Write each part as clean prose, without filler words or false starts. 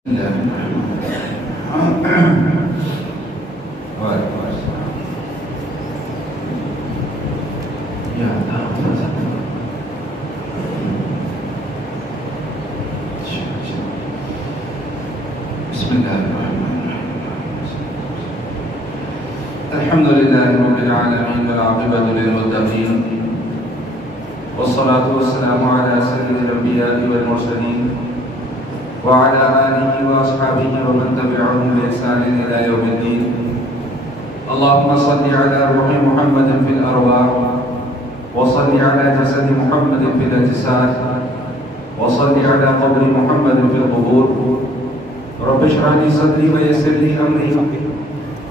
الحمد لله رب العالمين والعاقبة للمتقين والصلاة والسلام على سيد الأنبياء والمرسلين وعلى آله وأصحابه ومن تبعهم بإحسان إلى يوم الدين. اللهم صل على روح محمد في الأرواح وصل على جسد محمد في الأجساد وصل على قبر محمد في القبور. رب اشرح لي صدري ويسر لي أمري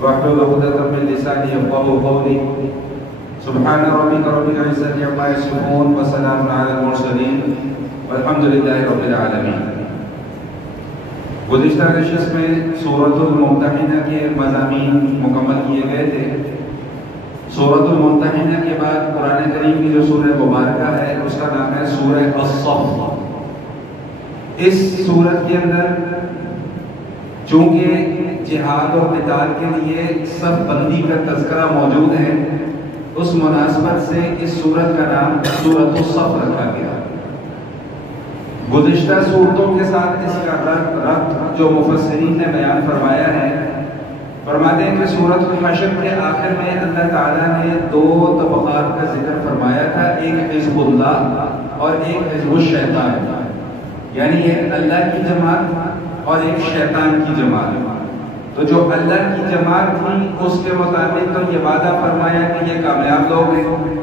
واحلل عقدة من لساني يفقهوا قولي. سبحان ربك رب العزة عما يصفون وسلام على المرسلين والحمد لله رب العالمين. گزشتہ نشست میں سورۃ الممتحنہ کے مضامین مکمل کیے گئے تھے. سورۃ الممتحنہ کے بعد قرآن کریم کی جو سورہ مبارکہ ہے اس کا نام ہے سورہ الصف. اس سورت کے اندر چونکہ جہاد اور قتال کے لیے صف بندی کا تذکرہ موجود ہے، اس مناسبت سے اس سورت کا نام سورۃ الصف رکھا گیا. گزشتہ سورتوں کے ساتھ اس کا ربط جو مفسرین نے بیان فرمایا ہے، فرماتے ہیں کہ سورۃ الحشر کے آخر میں اللہ تعالیٰ نے دو طبقات کا ذکر فرمایا تھا، ایک حزب اللہ اور ایک حزب الشیطان، یعنی ایک اللہ کی جماعت اور ایک شیطان کی جماعت. تو جو اللہ کی جماعت تھی اس کے مطابق تو یہ وعدہ فرمایا کہ یہ کامیاب لوگ ہیں،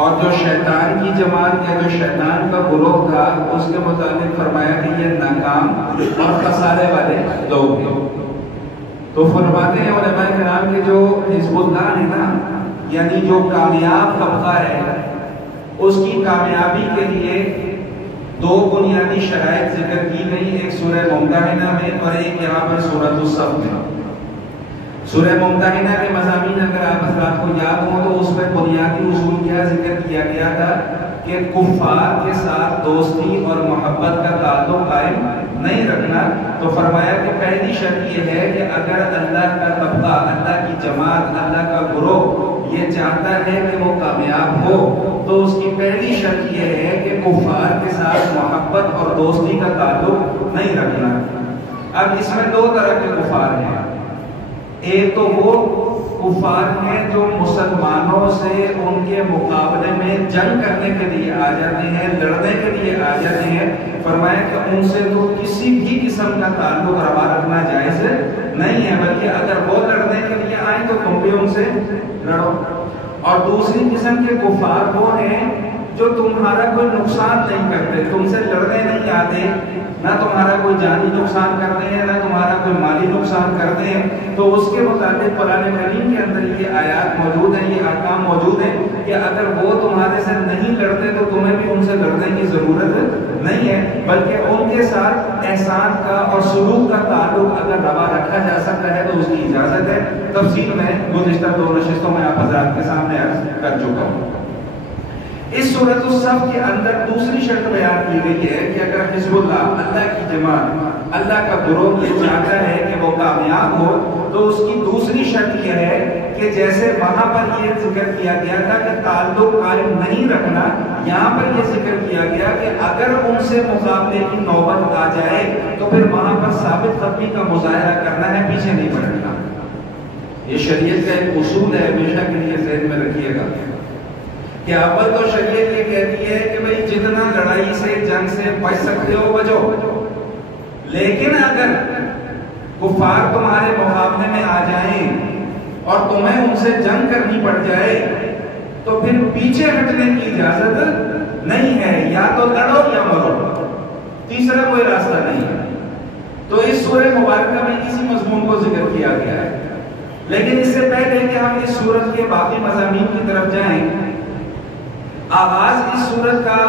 اور جو شیطان کی جماعت یا جو شیطان کا گروہ تھا اس کے مطابق فرمایا کہ یہ ناکام اور خسارے والے لوگ ہیں. تو فرماتے ہیں علماء کرام کہ جو حزب اللہ ہے نا، یعنی جو کامیاب طبقہ ہے، اس کی کامیابی کے لیے دو بنیادی شرائط ذکر کی گئی، ایک سورہ ممتحنہ میں اور ایک یہاں پر سورۃ الصف میں. سورہ ممتحنہ کے مضامین اگر آپ حضرات کو یاد ہوں تو اس میں بنیادی اصول کیا ذکر کیا گیا تھا کہ کفار کے ساتھ دوستی اور محبت کا تعلق قائم نہیں رکھنا. تو فرمایا کہ پہلی شرط یہ ہے کہ اگر اللہ کا طبقہ، اللہ کی جماعت، اللہ کا گروہ یہ چاہتا ہے کہ وہ کامیاب ہو تو اس کی پہلی شرط یہ ہے کہ کفار کے ساتھ محبت اور دوستی کا تعلق نہیں رکھنا. اب اس میں دو طرح کے کفار ہیں. ایک تو وہ کفار ہیں جو مسلمانوں سے ان کے مقابلے میں جنگ کرنے کے لیے آ جاتے ہیں، لڑنے کے لیے آ جاتے ہیں. فرمایا کہ ان سے تو کسی بھی قسم کا تعلق روا رکھنا جائز نہیں ہے، بلکہ اگر وہ لڑنے کے لیے آئیں تو تم بھی ان سے لڑو. اور دوسری قسم کے کفار وہ ہیں جو تمہارا کوئی نقصان نہیں کرتے، تم سے لڑنے نہیں آتے، نہ تمہارا کوئی جانی نقصان کرتے ہیں نہ تمہارا کوئی مالی نقصان کرتے ہیں. تو اس کے مطابق قرآن کریم کے اندر یہ آیات موجود ہیں، یہ احکام موجود ہیں کہ اگر وہ تمہارے سے نہیں لڑتے تو تمہیں بھی ان سے لڑنے کی ضرورت نہیں ہے، بلکہ ان کے ساتھ احسان کا اور سلوک کا تعلق اگر روا رکھا جا سکتا ہے تو اس کی اجازت ہے. تفصیل میں گزشتہ دو نشستوں میں آپ حضرات کے سامنے عرض کر چکا ہوں. اس سورۃ الصف کے اندر دوسری شرط بیان کی گئی ہے کہ اگر حزب اللہ، اللہ کی جماعت، اللہ کا گروہ یہ چاہتا ہے کہ وہ کامیاب ہو تو اس کی دوسری شرط یہ ہے کہ جیسے وہاں پر یہ ذکر کیا گیا تھا کہ تعلق قائم نہیں رکھنا، یہاں پر یہ ذکر کیا گیا کہ اگر ان سے مقابلے کی نوبت آ جائے تو پھر وہاں پر ثابت قدمی کا مظاہرہ کرنا ہے، پیچھے نہیں پڑنا. یہ شریعت کا ایک اصول ہے، ہمیشہ کے لیے ذہن میں رکھیے گا کہ اول تو شریعت یہ کہتی ہے کہ بھئی جتنا لڑائی سے، جنگ سے بچ سکتے ہو بچو، لیکن اگر کفار تمہارے مقابلے میں آ جائیں اور تمہیں ان سے جنگ کرنی پڑ جائے تو پھر پیچھے ہٹنے کی اجازت نہیں ہے، یا تو لڑو یا مرو، تیسرا کوئی راستہ نہیں ہے. تو اس سورہ مبارکہ میں اسی مضمون کو ذکر کیا گیا ہے. لیکن اس سے پہلے کہ ہم اس سورت کے باقی مضامین کی طرف جائیں، آغاز اس سورت کا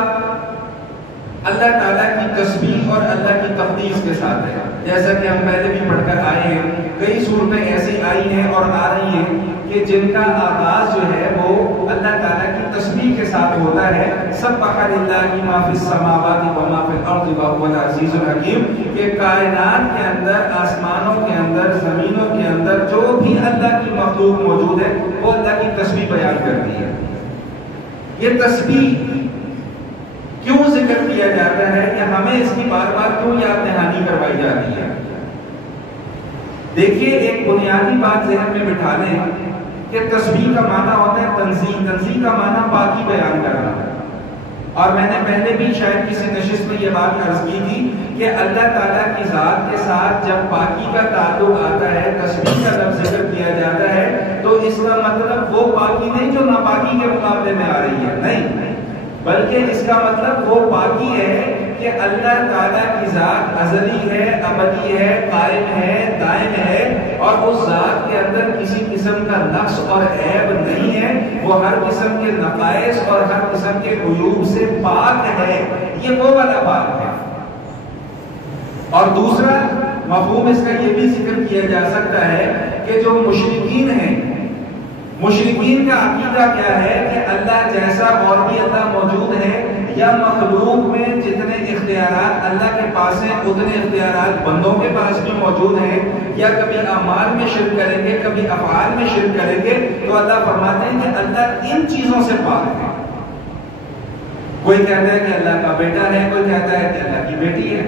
اللہ تعالیٰ کی تسبیح اور اللہ کی تقدیس کے ساتھ ہے. جیسا کہ ہم پہلے بھی پڑھ کر آئے ہیں، کئی صورتیں ایسی آئی ہیں اور آ رہی ہیں کہ جن کا آغاز جو ہے وہ اللہ تعالیٰ کی تسبیح کے ساتھ ہوتا ہے سبح للہ ما فی السماوات و ما فی الارض وهو العزیز الحکیم، کہ کائنات کے اندر، آسمانوں کے اندر، زمینوں کے اندر جو بھی اللہ کی مخلوق موجود ہے وہ اللہ کی تسبیح بیان کرتی ہے۔ یہ تسبیح کیوں ذکر کیا جاتا ہے کہ ہمیں اس کی بار بار کیوں یاد دہانی کروائی جاتی ہے؟ دیکھیے ایک بنیادی بات ذہن میں بٹھا لیں کہ تسبیح کا معنی ہوتا ہے تنزیہ، تنزیہ کا معنی پاکی بیان کرنا ہے۔ اور میں نے پہلے بھی شاید کسی نشست میں یہ بات عرض کی تھی کہ اللہ تعالیٰ کی ذات کے ساتھ جب پاکی کا تعلق آتا ہے، تسبیح کا لفظ ذکر کیا جاتا ہے، تو اس کا مطلب وہ پاکی نہیں جو ناپاکی کے مقابلے میں آ رہی ہے، نہیں، بلکہ اس کا مطلب وہ پاکی ہے کہ اللہ تعالیٰ کی ذات ازلی ہے، ابدی ہے، قائم ہے، دائم ہے، اور اس ذات کے اندر کسی قسم کا نقص اور عیب نہیں ہے، وہ ہر قسم کے نقائص اور ہر قسم کے عیوب سے پاک ہے، یہ وہ والا پاک ہے۔ اور دوسرا مفہوم اس کا یہ بھی ذکر کیا جا سکتا ہے کہ جو مشرکین ہیں، مشرکین کا عقیدہ کیا ہے کہ اللہ جیسا اور بھی اللہ موجود ہے، یا مخلوق میں جتنے اختیارات اللہ کے پاس ہیں اتنے اختیارات بندوں کے پاس بھی موجود ہیں، یا کبھی اعمال میں شرک کریں گے، کبھی افعال میں شرک کریں گے، تو اللہ فرماتے ہیں کہ اللہ ان چیزوں سے پاک ہے۔ کوئی کہتا ہے کہ اللہ کا بیٹا ہے، کوئی کہتا ہے کہ اللہ کی بیٹی ہے،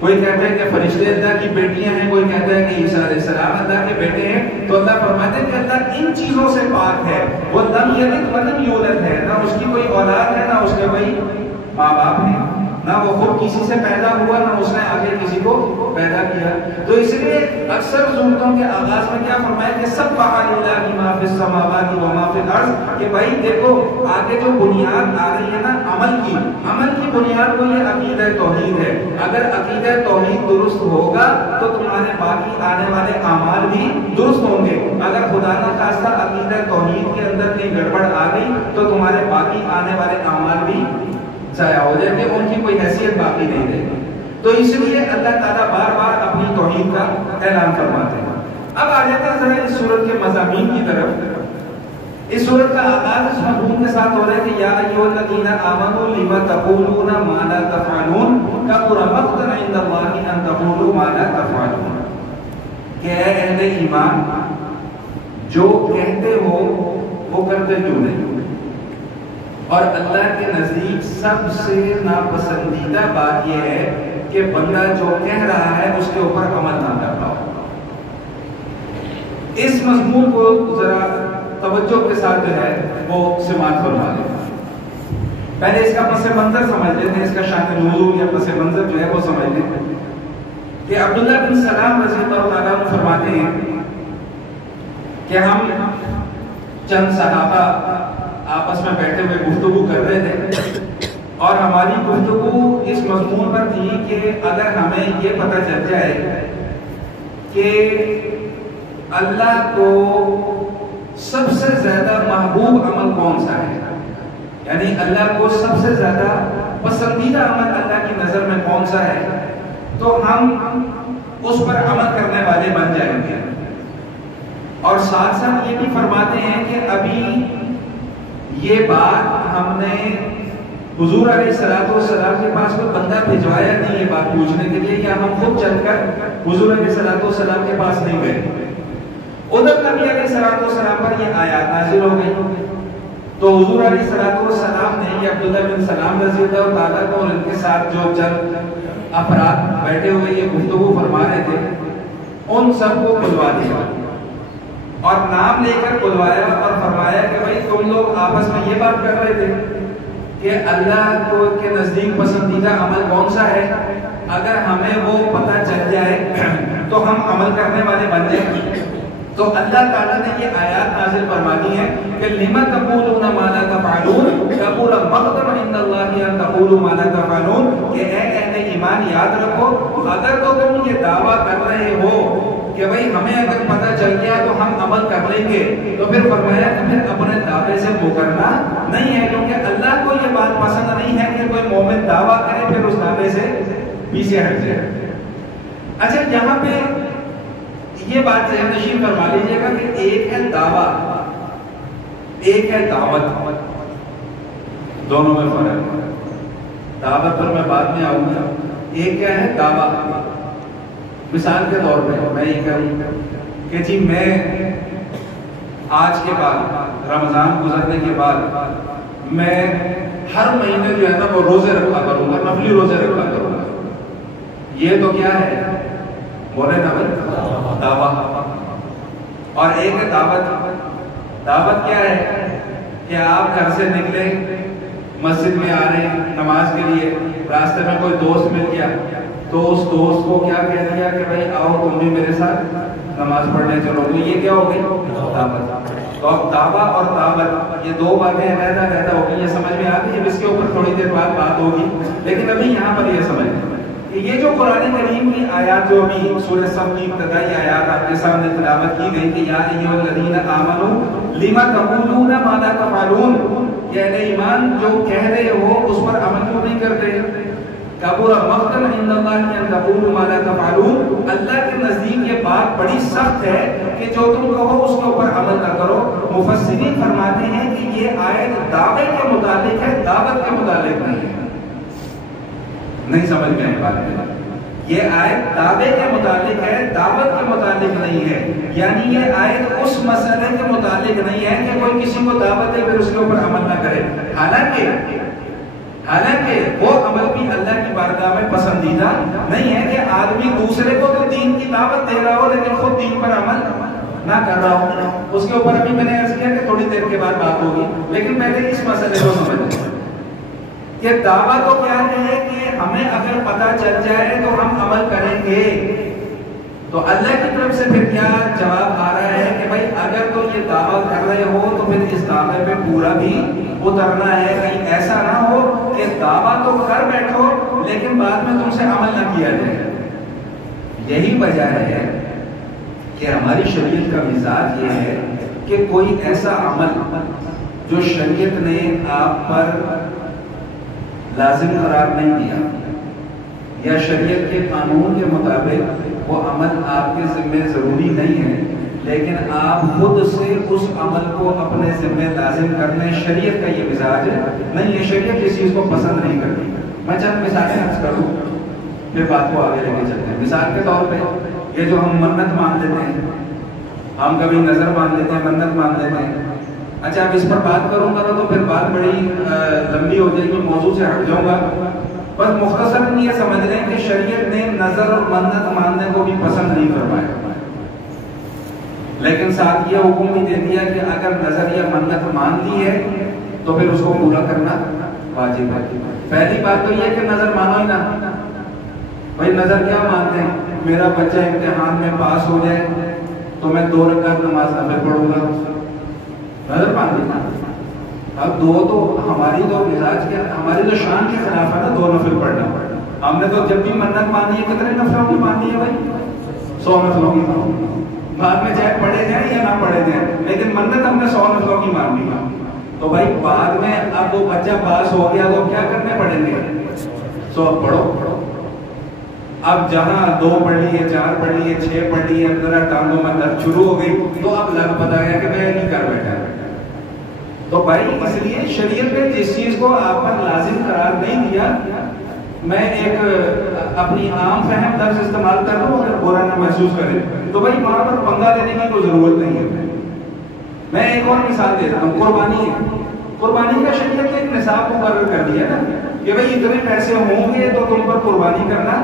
کوئی کہتا ہے کہ فرشتے اللہ کی بیٹیاں ہیں، کوئی کہتا ہے کہ عیسیٰ علیہ السلام اللہ کے بیٹے ہیں۔ تو اللہ فرماتے ہیں کہ اللہ ان چیزوں سے پاک ہے، وہ لم یلد ولم یولد ہے، نہ اس کی کوئی اولاد ہے، نہ اس کے کوئی ماں باپ ہیں، نہ وہ خود کسی سے پیدا ہوا، نہ اس نے آگے کسی کو پیدا کیا۔ تو اس لیے اکثر صورتوں کے آغاز میں کیا فرمایا کہ سبح للہ ما فی السماوات و ما فی الارض، کہ بھائی دیکھو آگے جو بنیاد آ رہی ہے نا عمل کی بنیاد کو یہ عقیدہ توحید ہے۔ اگر عقیدہ توحید درست ہوگا تو تمہارے باقی آنے والے اعمال بھی درست ہوں گے۔ اگر خدا نہ خواستہ عقیدہ توحید کے اندر کوئی گڑبڑ آ گئی تو تمہارے باقی آنے والے اعمال بھی ضائع ہو جائیں گے، ان کی کوئی حیثیت باقی نہیں رہے گی۔ تو اس لیے اللہ تعالیٰ بار بار اپنی توحید کا اعلان فرماتے ہیں۔ اب آ جاتے ہیں ذرا اس سورت کے مضامین کی طرف۔ اس سورت کا آغاز اس مضمون کے ساتھ ہو رہا ہے کہ یا ایھا الذین آمنوا لم تقولون ما لا تفعلون کبر مقتا عند اللہ ان تقولوا ما لا تفعلون، کہ اے اہل ایمان جو کہتے ہو وہ کرتے کیوں نہیں؟ اور اللہ کے نزدیک سب سے ناپسندیدہ بات یہ ہے کہ بندہ جو کہہ رہا ہے اس کے اوپر عمل نہ کر رہا ہو۔ اس مضمون کو ذرا توجہ کے ساتھ جو ہے وہ سماعت فرما لیں۔ پہلے اس کا پس منظر سمجھ لیتے ہیں، اس کا شان نزول یا پس منظر جو ہے وہ سمجھ لیتے ہیں کہ عبداللہ بن سلام رضی اللہ تعالیٰ عنہ فرماتے ہیں کہ ہم چند صحابہ آپس میں بیٹھے ہوئے گفتگو کر رہے تھے، اور ہماری گفتگو اس مضمون پر تھی کہ اگر ہمیں یہ پتہ چل جائے کہ اللہ کو سب سے زیادہ محبوب عمل کون سا ہے، یعنی اللہ کو سب سے زیادہ پسندیدہ عمل اللہ کی نظر میں کون سا ہے، تو ہم اس پر عمل کرنے والے بن جائیں گے۔ اور ساتھ ساتھ یہ بھی فرماتے ہیں کہ ابھی یہ بات ہم نے حضور علیہ السلام کے پاس کوئی بندہ بھجوایا نہیں یہ بات پوچھنے کے لیے، یا ہم خود چل کر حضور علیہ السلام کے پاس نہیں گئے۔ ادھر نبی علیہ السلام پر یہ آیات نازل ہو گئی، تو حضور علیہ السلام نے یہ عبداللہ بن سلام رضی اللہ تعالیٰ کو اور ان کے ساتھ جو چند افراد بیٹھے ہوئے یہ گفتگو فرما رہے تھے ان سب کو بلوا دیا اور نام لے کر بلوایا اور فرمایا کہ بھائی تم لوگ آپس میں یہ بات کر رہے تھے کہ اللہ کو کے نزدیک پسندیدہ عمل کون سا ہے، اگر ہمیں وہ پتہ چل جائے تو ہم عمل کرنے والے بن جائیں۔ تو اللہ تعالیٰ نے یہ آیات نازل فرما دی ہے کہ لِمَ تَقُولُونَ مَا لَا تَفْعَلُونَ كَبُرَ مَقْتًا عِندَ اللَّهِ أَن تَقُولُوا مَا لَا تَفْعَلُونَ، کہ اے اہل ایمان یاد رکھو اگر تو تم یہ دعویٰ کر رہے ہو کہ بھئی ہمیں اگر پتہ چل گیا تو ہم عمل کر لیں گے، تو پھر فرمایا کہ پھر اپنے دعوے سے مکرنا نہیں ہے، کیونکہ اللہ کو یہ بات پسند نہیں ہے کہ کوئی مومن دعویٰ کرے پھر اس دعوے سے پیچھے ہٹ جائے۔ اچھا یہاں پہ یہ بات ذہن نشین فرما لیجیے گا کہ ایک ہے دعویٰ، ایک ہے دعوت۔ دونوں میں فرق ہے. دعوت پر میں بعد میں آؤں گا. ایک کیا ہے دعویٰ. مثال کے طور پہ میں یہ کہوں کہ جی میں آج کے بعد رمضان گزرنے کے بعد میں ہر مہینے جو ہے نا وہ روزے رکھا کروں گا, نفلی روزے رکھا کروں گا. یہ تو کیا ہے بولے نا بھائی دعویٰ. اور ایک ہے دعوت. دعوت کیا ہے کہ آپ گھر سے نکلے, مسجد میں آ رہے ہیں نماز کے لیے, راستے میں کوئی دوست مل گیا تو اس دوست کو کیا کہہ دیا کہ بھائی آؤ تم بھی میرے ساتھ نماز پڑھنے چلو. تو یہ کیا ہو گئی دعوت. تو اب دعویٰ اور دعوت یہ دو باتیں علیحدہ ہو گئی. یہ سمجھ میں آ گئی. اب اس کے اوپر تھوڑی دیر بعد بات ہوگی, لیکن ابھی یہاں پر یہ سمجھ کہ یہ جو قرآن کریم کی آیات جو ابھی سورہ صف کی ابتدائی آیات آپ کے سامنے تلاوت کی گئی کہ یا ایھا الذین آمنوا لم تقولون ما لا تفعلون, کہ اہل ایمان جو کہہ رہے ہو اس پر عمل کیوں نہیں کرتے. کبر مقتا عند اللہ ان تقولوا ما لا تفعلون, اللہ کے نزدیک یہ بات بڑی سخت ہے کہ جو تم کہو اس کے اوپر عمل نہ کرو. مفسرین فرماتے ہیں کہ یہ آیت دعوے کے متعلق ہے, دعوت کے متعلق نہیں ہے. نہیں سمجھ میں آئی بات ہے. یہ آیت دعوے کے متعلق ہے, دعوت کے متعلق نہیں ہے. یعنی یہ آیت اس مسئلے کے متعلق نہیں ہے کہ کوئی کسی کو دعوت دے پھر اس کے اوپر عمل نہ کرے. حالانکہ وہ عمل بھی اللہ کی بارگاہ میں پسندیدہ نہیں ہے کہ آدمی دوسرے کو تو دین کی دعوت دے رہا ہو لیکن خود دین پر عمل نہ کر رہا ہو. اس کے اوپر ابھی میں نے عرض کیا کہ تھوڑی دیر کے بعد بات ہوگی, لیکن پہلے اس مسئلے کو سمجھیں کہ دعویٰ تو کیا ہے کہ ہمیں اگر پتہ چل جائے تو ہم عمل کریں گے. تو اللہ کی طرف سے پھر کیا جواب آ رہا ہے کہ بھائی اگر تو یہ دعویٰ کر رہے ہو تو پھر اس دعوے پہ پورا بھی اترنا ہے. کہیں ایسا نہ ہو کہ دعویٰ تو کر بیٹھو لیکن بعد میں تم سے عمل نہ کیا جائے. یہی وجہ ہے کہ ہماری شریعت کا مزاج یہ ہے کہ کوئی ایسا عمل جو شریعت نے آپ پر لازم قرار نہیں دیا یا شریعت کے قانون کے مطابق وہ عمل آپ کے ذمہ ضروری نہیں ہے, لیکن آپ خود سے اس عمل کو اپنے ذمہ لازم کر لیں. شریعت کا یہ مزاج نہیں ہے. شریعت اس چیز کو پسند نہیں کرتی. میں چند مثالیں عرض کروں پھر بات کو آگے لے کے چلتے ہیں. مثال کے طور پہ یہ جو ہم منت مان لیتے ہیں, ہم کبھی نظر مان لیتے ہیں, منت مان لیتے ہیں. اچھا اب اس پر بات کروں گا تو پھر بات بڑی لمبی ہو جائے گی, موضوع سے ہٹ جاؤں گا. بس مختصراً یہ سمجھ رہے ہیں کہ شریعت نے نظر اور منت ماننے کو بھی پسند نہیں فرمایا, لیکن ساتھ یہ حکم بھی دے دیا کہ اگر نظر یا منت مان لی ہے تو پھر اس کو پورا کرنا واجب ہے. پہلی بات تو یہ کہ نظر مانو ہی نہ. بھائی نظر کیا مانتے ہیں, میرا بچہ امتحان میں پاس ہو جائے تو میں 2 رکعت نماز نفل پڑھوں گا. نظر مان لینا. اب دو تو ہماری تو مزاج کے ہماری تو شان کے خلاف ہے نا 2 نفل پڑھنا. ہم نے تو جب بھی منت مانی ہے کتنے نفلوں کی مانی ہے بھائی, 100 نفلوں کی. بعد میں چاہے پڑھے جائیں یا نہ پڑھے جائیں, لیکن منت ہم نے 100 نفلوں کی مان لی. تو بھائی بعد میں اب وہ بچہ پاس ہو گیا تو کیا کرنے پڑیں گے, 100 پڑھو. اب جہاں 2 پڑھ لیے, 4 پڑھ لیے, 6 پڑھ لیے, ذرا ٹانگوں میں درد شروع ہو گئی تو اب لگ پتا گیا کہ میں نہیں کر بیٹھا. تو بھائی اس لیے شریعت نے جس چیز کو آپ پر لازم قرار نہیں دیا, میں ایک اپنی عام فہم لفظ استعمال کر رہا ہوں, اگر برا نہ محسوس کریں تو بھائی وہاں پر پنگا لینے کی کوئی ضرورت نہیں ہے. میں ایک اور مثال دیتا ہوں. قربانی ہے. قربانی کا شریعت نے ایک نصاب مقرر کر دیا نا کہ بھائی اتنے پیسے ہوں گے تو تم پر قربانی کرنا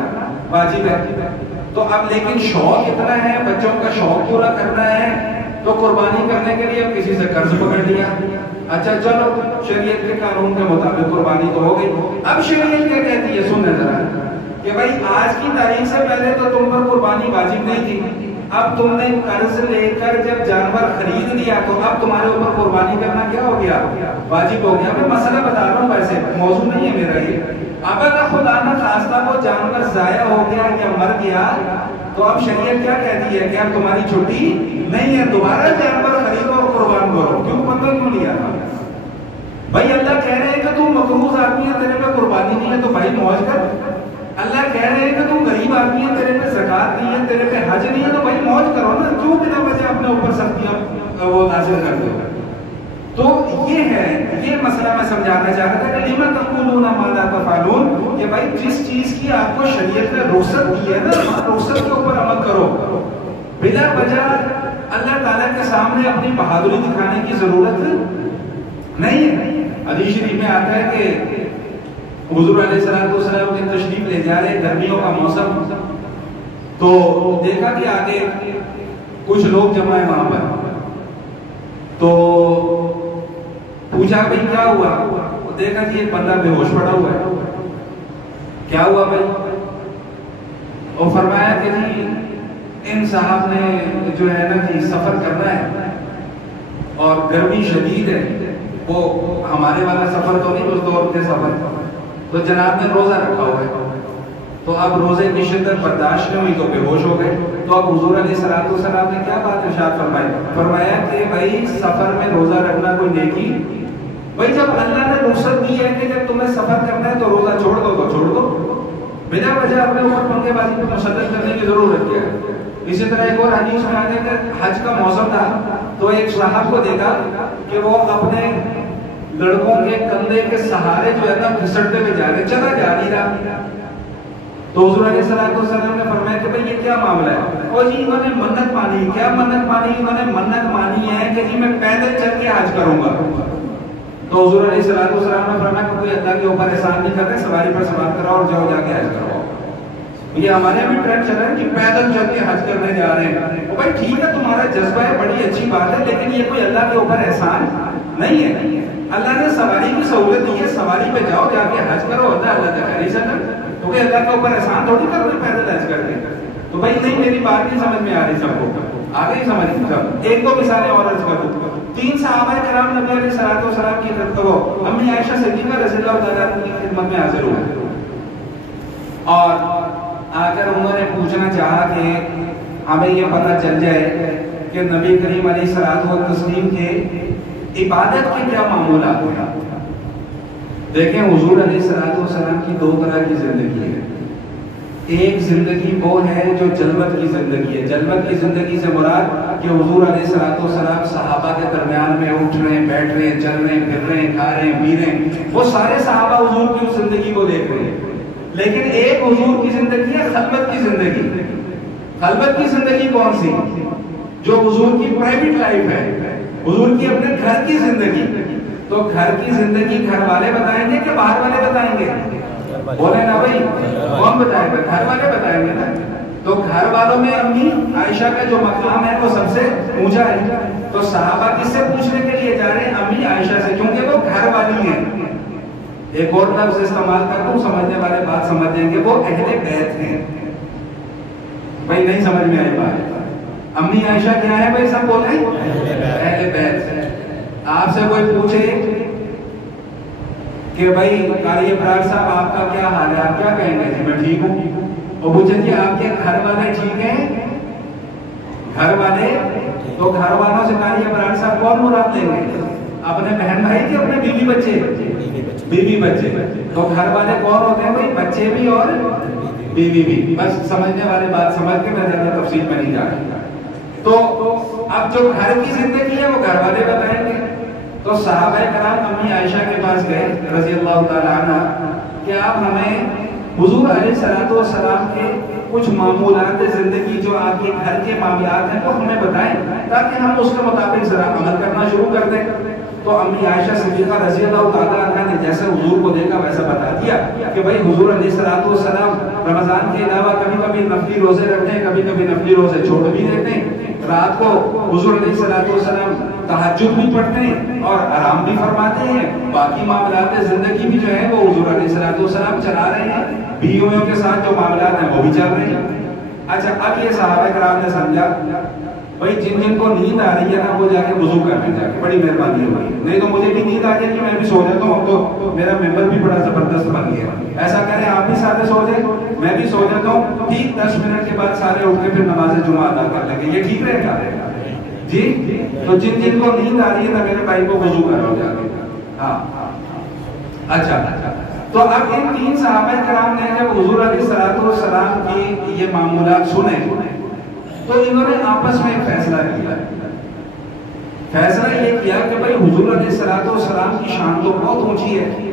واجب ہے. تو اب لیکن شوق اتنا ہے, بچوں کا شوق پورا کرنا ہے, تو قربانی کرنے کے لیے اب کسی سے قرض پکڑ لیا. اچھا چلو شریعت کے قانون کے مطابق قربانی تو ہو گئی. اب شریعت کیا کہتی ہے, سنیں ذرا, کہ بھائی آج کی تاریخ سے پہلے تو تم پر قربانی واجب نہیں تھی. اب تم نے قرض لے کر جب جانور خرید لیا تو اب تمہارے اوپر قربانی کرنا کیا ہو گیا, واجب ہو گیا. میں مسئلہ بتا رہا ہوں, ویسے موضوع نہیں ہے میرا یہ. اب اگر خدا نہ خواستہ وہ جانور ضائع ہو گیا یا مر گیا تو اب شریعت کیا کہتی ہے کہ اب تمہاری چھٹی نہیں ہے, دوبارہ جانور خریدو اور قربان کرو. کیوں پتہ کیوں لیا تھا بھائی؟ اللہ کہہ رہے ہیں کہ تم مقروض آدمی ہے, تیرے پہ قربانی نہیں ہے تو بھائی موج کر. اللہ کہہ رہے ہیں کہ تم غریب آدمی ہے, تیرے پہ زکات نہیں ہے, تیرے پہ حج نہیں ہے تو بھائی موج کرو نا. کیوں بنا وجہ اپنے اوپر سختیاں وہ نازل کر دو؟ تو یہ مسئلہ میں سمجھانا چاہ رہا تھا کہ لِمَ تَقُولُونَ مَا لَا تَفْعَلُونَ، کہ بھائی جس چیز کی آپ کو شریعت نے رخصت دی ہے نا، رخصت کے اوپر عمل کرو. بلا وجہ اللہ تعالیٰ کے سامنے اپنی بہادری دکھانے کی ضرورت نہیں ہے. حدیث شریف میں آتا ہے کہ حضور علیہ السلام کے تشریف لے جا رہے گرمیوں کا موسم، تو دیکھا کہ آگے کچھ لوگ جمع ہیں وہاں پر، تو پوچھا بھائی کیا ہوا؟ دیکھا کہ ایک بندہ بے ہوش پڑا ہوا ہے. کیا ہوا بھائی؟ اور فرمایا کہ جی ان صاحب نے جو ہے نا جی سفر کرنا ہے اور گرمی شدید ہے، وہ ہمارے والا سفر تو نہیں، اس دور کے سفر، تو جناب نے روزہ رکھا ہوا ہے. تو اب روزے کی شدت برداشت نہیں ہوئی تو بے ہوش ہو گئے. تو اب حضور علیہ السلام نے کیا بات ارشاد فرمائی؟ فرمایا کہ بھائی سفر میں روزہ رکھنا کوئی نیکی؟ بھائی جب اللہ نے رخصت دی ہے کہ جب تمہیں سفر کرنا ہے تو روزہ چھوڑ دو تو چھوڑ دو، بنا وجہ اپنے اوپر پنکھے بازی کو مسلط کرنے کی ضرورت کیا ہے؟ اسی طرح ایک اور حدیث میں آتا ہے کہ حج کا موسم تھا، تو ایک صاحب کو دیکھا کہ وہ اپنے لڑکوں کے کندھے کے سہارے جو ہے نا گھسٹتے ہوئے جا رہے، چلا جا نہیں رہا. تو حضور علیہ السلام نے فرمایا کہ بھئی یہ کیا معاملہ ہے؟ اور جی انہوں نے منت مانی. کیا منت مانی؟ انہوں نے منت مانی ہے کہ جی میں پیدل چل کے حج کروں گا. تو حضور علیہ السلام نے فرمایا کہ کوئی اللہ کے اوپر احسان نہیں کرتے، سواری پر سوار کراؤ اور جاؤ جا کے حج کرواؤ. یہ ہمارے بھی ٹرینڈ چل رہا ہے کہ پیدل چل کے حج کرنے جا رہے ہیں. بھائی ٹھیک ہے تمہارا جذبہ ہے، بڑی اچھی بات ہے، لیکن یہ کوئی اللہ کے اوپر احسان نہیں ہے. اللہ نے سواری کی سہولت دی ہے، سواری پہ جاؤ جا کے حج کرو، اللہ تعالیٰ سے تو کہ اللہ کے اوپر احسان تھوڑی کر رہے پیدل حج کر کے. تو بھائی نہیں، میری بات نہیں سمجھ میں آ رہی سب کو، آگے ہی سمجھ سب. ایک دو مثالیں اور عرض کر دوں. 3 صحابہ کرام نبی علیہ السلام کی خدمت کو امی عائشہ صدیقہ رضی اللہ تعالیٰ عنہ کی خدمت میں حاضر ہوئے اور آ کر انہوں نے پوچھنا چاہا کہ ہمیں یہ پتہ چل جائے کہ نبی کریم علیہ الصلوۃ والتسلیم کے عبادت کے کیا معمولات ہیں. دیکھیں حضور علیہ السلام کی 2 طرح کی زندگی ہے. ایک زندگی وہ ہے جو جلوت کی زندگی ہے. جلوت کی زندگی سے مراد کہ حضور علیہ السلام صحابہ کے درمیان میں اٹھ رہے ہیں، بیٹھ رہے ہیں، چل رہے ہیں، پھر رہے ہیں، کھا رہے ہیں، پی رہے ہیں، وہ سارے صحابہ حضور کی اس زندگی کو دیکھ رہے ہیں. لیکن ایک حضور کی زندگی ہے خلوت کی زندگی. خلوت کی زندگی کون سی؟ جو حضور کی پرائیویٹ لائف ہے، حضور کی اپنے گھر کی زندگی. تو گھر کی زندگی گھر والے بتائیں گے کہ باہر والے بتائیں گے؟ بولے نا بھائی، کون بتائے گا؟ گھر والے بتائیں گے نا. تو گھر والوں میں امی عائشہ کا جو مقام ہے وہ سب سے اونچا ہے. تو صحابہ کس سے پوچھنے کے لیے جا رہے ہیں؟ امی عائشہ سے، کیونکہ وہ گھر والی ہیں. ایک اور لفظ استعمال کرتا ہوں، سمجھنے والے بات سمجھ جائیں گے، وہ اہل بیت ہیں. بھائی نہیں سمجھ میں آئی بات؟ امی عائشہ کیا ہے بھائی؟ سب بولیں اہل بیت. آپ سے کوئی پوچھے کہ بھائی قاری ابرار صاحب آپ کا کیا حال ہے، آپ کیا کہیں گے؟ جی میں ٹھیک ہوں. اور پوچھیں کہ آپ کے گھر والے ٹھیک ہیں؟ گھر والے، تو گھر والوں سے قاری ابرار صاحب کون مراد لیں گے؟ اپنے بہن بھائی کے اپنے بیوی بچے؟ بیوی بچے. تو گھر والے کون ہوتے ہیں بھائی؟ بچے بھی اور بیوی بھی. بس سمجھنے والے بات سمجھ کے میں زیادہ تفصیل میں نہیں جا رہا. تو اب جو گھر کی زندگی ہے وہ گھر والے بتائیں گے. تو صحابہ کرام امی عائشہ کے پاس گئے رضی اللہ تعالیٰ عنہ کہ آپ ہمیں حضور علیہ السلام کے کچھ معمولات زندگی جو آپ کے گھر کے معاملات ہیں وہ ہمیں بتائیں تاکہ ہم اس کے مطابق ذرا عمل کرنا شروع کر دیں. تو امی عائشہ صدیقہ رضی اللہ تعالیٰ عنہ نے جیسے حضور کو دیکھا ویسا بتا دیا کہ بھائی حضور علیہ السلام رمضان کے علاوہ کبھی کبھی نفلی روزے رکھتے ہیں، کبھی کبھی نفلی روزے چھوڑ بھی دیتے ہیں. رات کو حضور علیہ السلام تہجد بھی پڑھتے ہیں اور آرام بھی فرماتے ہیں. باقی معاملات زندگی بھی جو ہے وہ حضور علیہ السلام چلا رہے ہیں. بیویوں کے ساتھ جو معاملات ہیں وہ بھی چل رہے ہیں. اچھا اب یہ صحابہ کرام نے سمجھا بھائی جن جن کو نیند آ رہی ہے نا وہ جا کے وضو کر لیں، جا کے بڑی مہربانی ہوگی، نہیں تو مجھے بھی نیند آ جائے گی، میں بھی سو جاتا ہوں. تو میرا ممبر بھی بڑا زبردست بن گیا. ایسا کریں آپ بھی ساتھ سو جائیں، میں بھی سو جاتا ہوں. ٹھیک 10 منٹ کے بعد سارے اٹھ کے پھر نماز جمعہ ادا کر لیں گے. یہ ٹھیک رہے گا جی؟ تو جن جن کو نیند آ رہی ہے نا میرے بھائی کو وضو کر لو جا کے. ہاں اچھا. تو اب ان 3 صحابہ کرام نے جب حضور علیہ السلام کی یہ معمولات سنے تو انہوں نے آپس میں ایک فیصلہ کیا فیصلہ یہ کیا کہ بھائی حضور علیہ الصلوۃ والسلام کی شان تو بہت اونچی ہے،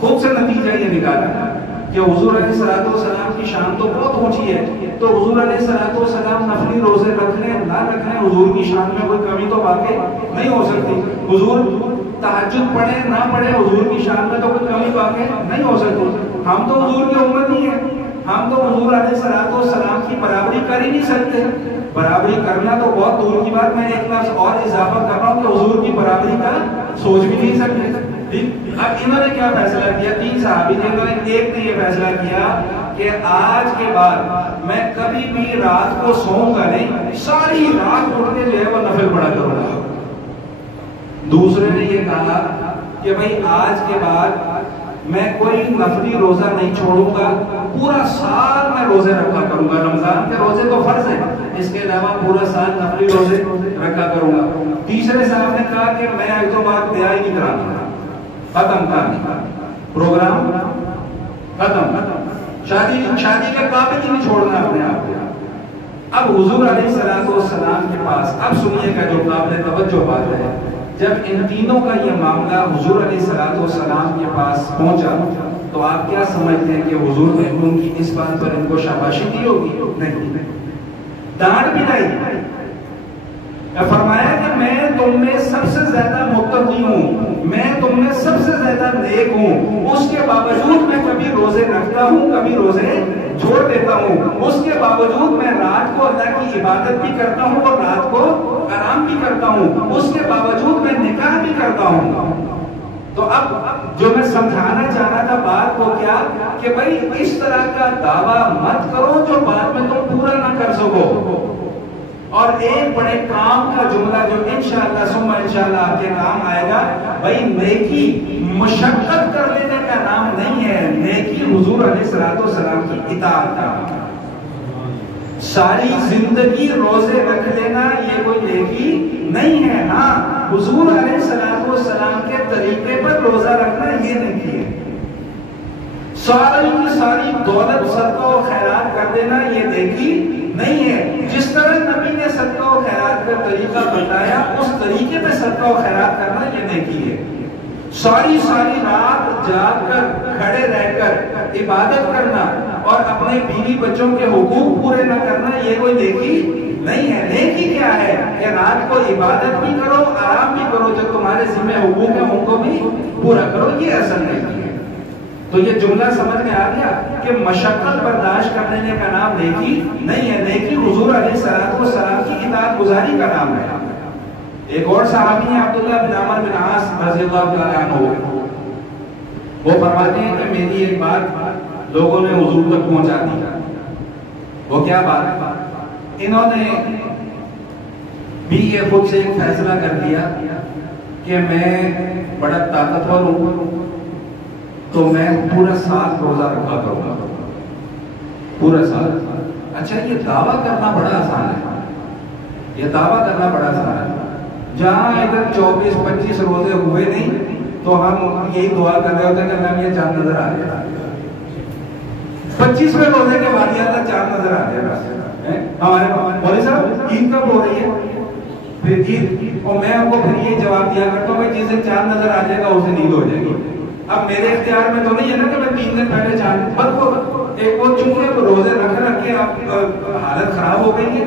خود سے نتیجہ یہ نکالا کہ حضور علیہ الصلوۃ والسلام کی شان تو بہت اونچی ہے، تو حضور علیہ الصلوۃ والسلام نفلی روزے رکھ لیں نہ رکھ لیں، حضور کی شان میں کوئی کمی تو واقع نہیں ہو سکتی۔ حضور تہجد پڑھیں نہ پڑھیں، حضور کی شان میں تو کوئی کمی واقع نہیں ہو سکتی۔ ہم تو حضور کی امت نہیں ہے، ہم تو حضور علیہ الصلوۃ والسلام کی برابری کر ہی نہیں سکتے۔ برابری کرنا تو بہت دور کی بات، میں ایک لفظ اور اضافہ کر رہا ہوں کہ حضور کی برابری کا سوچ بھی نہیں سکتے۔ اب انہوں نے کیا فیصلہ کیا؟ 3 صحابی نے، انہوں نے ایک نے یہ فیصلہ کیا کہ آج کے بعد میں کبھی بھی رات کو سوؤں گا نہیں، ساری رات اٹھ کے جو ہے وہ نفل پڑھا کروں گا۔ دوسرے نے یہ کہا کہ بھائی آج کے بعد میں کوئی نفلی روزہ نہیں چھوڑوں گا، پورا سال میں روزے رکھا کروں گا، رمضان کے روزے تو فرض ہیں، اس کے علاوہ پورا سال نفلی روزے رکھا کروں گا۔ تیسرے صاحب نے کہا کہ میں ایک تو بات بیاہ ہی نہیں کرانا، ختم کرنا پروگرام، ختم، شادی کے قابل ہی نہیں چھوڑنا اپنے آپ کو۔ اب حضور علیہ الصلوۃ والسلام کے پاس، اب سنیے کا جو قابل توجہ بات ہے، جب ان تینوں کا یہ معاملہ حضور علیہ الصلوۃ والسلام کے پاس پہنچا تو آپ کیا سمجھتے ہیں کہ حضور نے ان کی اس بات پر ان کو شاباشی دی ہوگی؟ نہیں، ڈانٹ بھی نہیں، فرمایا کہ میں تم میں سب سے زیادہ متقی ہوں، میں تم میں سب سے زیادہ نیک ہوں، اس کے باوجود میں کبھی روزے رکھتا ہوں، کبھی روزے چھوڑ دیتا ہوں، اس کے باوجود میں رات کو اللہ کی عبادت بھی کرتا ہوں اور رات کو آرام بھی کرتا ہوں، اس کے باوجود میں نکاح بھی کرتا ہوں۔ تو اب جو میں سمجھانا چاہ رہا تھا بات کو کیا کہ بھائی اس طرح کا دعویٰ مت کرو جو بعد میں تم پورا نہ کر سکو۔ اور ایک بڑے کام کا جملہ جو انشاءاللہ ثم انشاءاللہ آپ کے کام آئے گا، بھائی نیکی مشقت کر لینے کا نام نہیں ہے، نیکی حضور علیہ الصلوۃ والسلام کی اطاعت کا۔ ساری زندگی روزے رکھ لینا یہ کوئی نیکی نہیں ہے، ہاں حضور علیہ الصلوۃ والسلام کے طریقے پر روزہ رکھنا یہ نیکی ہے۔ ساری کی ساری دولت صدقہ و خیرات کر دینا یہ نیکی نہیں ہے۔ جس طرح نبی نے صدقہ و خیرات کا طریقہ بتایا اس طریقے پہ صدقہ و خیرات کرنا یہ نیکی ہے۔ ساری رات جاگ کر کھڑے رہ کر عبادت کرنا اور اپنے بیوی بچوں کے حقوق پورے نہ کرنا یہ کوئی نیکی نہیں ہے۔ نیکی کیا ہے کہ رات کو عبادت بھی کرو، آرام بھی کرو، جو تمہارے ذمہ حقوق ہیں ان کو بھی پورا کرو، یہ اصل نیکی ہے۔ تو یہ جملہ سمجھ میں آ گیا کہ مشقت برداشت کر لینے کا نام نیکی نہیں ہے، نیکی حضور علیہ الصلوۃ والسلام کی اطاعت گزاری کا نام ہے۔ ایک اور صحابی ہیں عبداللہ بن عمرو بن عاص رضی اللہ تعالیٰ عنہ، وہ فرماتے ہیں کہ میری ایک بات لوگوں نے حضور تک پہنچا دی۔ وہ کیا بات؟ انہوں نے بھی یہ خود سے ایک فیصلہ کر دیا کہ میں بڑا طاقتور ہوں تو میں پورا سال روزہ رکھا کروں گا، پورا سال۔ اچھا یہ دعویٰ کرنا بڑا آسان ہے، یہ دعویٰ کرنا بڑا آسان ہے۔ جہاں ادھر 24-25 روزے ہوئے نہیں تو ہم یہی دعا کر رہے ہوتے ہیں کہ ہمیں یہ چاند نظر آ جائے، 25ویں روزے کے بعد یہ چاند نظر آ جائے۔ ہمارے مولوی صاحب عید کب ہو رہی ہے؟ پھر عید، اور میں آپ کو پھر یہ جواب دیا کرتا ہوں کہ جسے چاند نظر آ جائے گا اسے نیند ہو جائے گی۔ اب میرے اختیار میں تو نہیں ہے نا کہ میں 3 دن پہلے چاند، بس وہ چونکہ روزے رکھ کے اب حالت خراب ہو گئی ہے،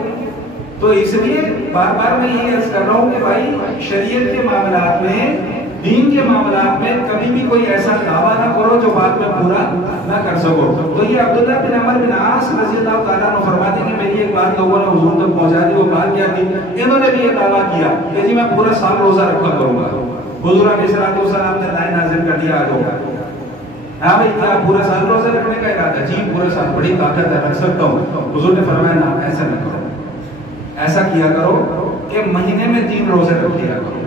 تو اس لیے بار بار میں یہ عرض کر رہا ہوں کہ بھائی شریعت کے معاملات میں، دین کے معاملات میں کبھی بھی کوئی ایسا دعویٰ نہ کرو جو بعد میں پورا نہ کر سکو۔ تو یہ عبداللہ بن عمرو بن عاص رضی اللہ تعالیٰ عنہ فرماتے ہیں کہ میری ایک بات لوگوں نے حضور تک پہنچا دی، وہ بات کیا تھی؟ انہوں نے بھی یہ دعویٰ کیا کہ جی میں پورا سال روزہ رکھا کروں گا۔ حضور علیہ الصلوۃ والسلام نے لائن نازل کر دیا، آ جاؤ، ہاں بھائی کیا پورا سال روزہ رکھنے کا ارادہ؟ جی پورا سال، بڑی طاقت ہے، رکھ سکتا ہوں۔ حضور نے فرمایا نہ، ایسا نہ کرو، ایسا کیا کرو کہ مہینے میں 3 روزے رکھ لیا کرو۔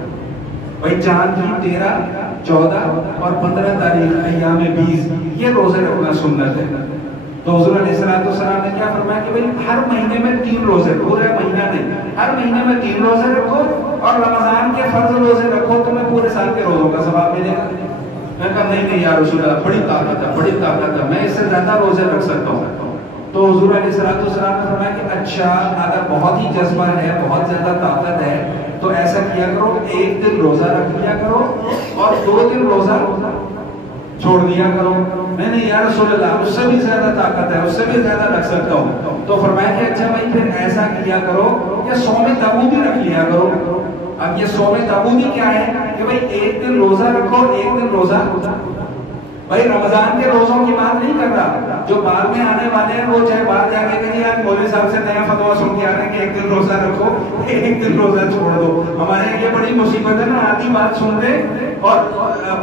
بھائی چاند کی 13، 14 اور 15 تاریخ ایام 20 یہ روزے رکھنا سنت ہے۔ تو حضور علیہ الصلوۃ والسلام نے کیا فرمایا کہ بھائی ہر مہینے میں 3 روزے، پورا مہینہ نہیں، ہر مہینے میں 3 روزے رکھو اور رمضان کے فرض روزے رکھو، تمہیں پورے سال کے روزوں کا ثواب ملے گا۔ میں کہا نہیں یا رسول اللہ، بڑی طاقت ہے، بڑی طاقت ہے، میں اس سے زیادہ روزے رکھ سکتا ہوں۔ تو حضور علیہ السلام نے فرمایا کہ اچھا اگر بہت ہی جذبہ ہے، بہت زیادہ طاقت ہے، تو ایسا کیا کرو، ایک دن روزہ رکھ لیا کرو اور 2 دن روزہ چھوڑ دیا کرو۔ نہیں یا رسول اللہ، اس سے بھی زیادہ طاقت ہے، اس سے بھی زیادہ رکھ سکتا ہوں۔ تو فرمایا کہ اچھا بھائی پھر ایسا کیا کرو کہ صوم تبوکی رکھ لیا کرو۔ اب یہ صوم تبوکی کیا ہے کہ بھائی ایک دن روزہ رکھو، ایک دن روزہ، بھائی رمضان کے روزوں کی بات نہیں کر رہا، جو بعد میں آنے والے ہیں وہ چاہے بعد جا کے کہیں آج مولوی صاحب سے نیا فتویٰ سن کے آ رہے ہیں کہ ایک دن روزہ رکھو، ایک دن روزہ چھوڑ دو۔ ہمارے یہ بڑی مصیبت ہے نا، آدھی بات سن دے اور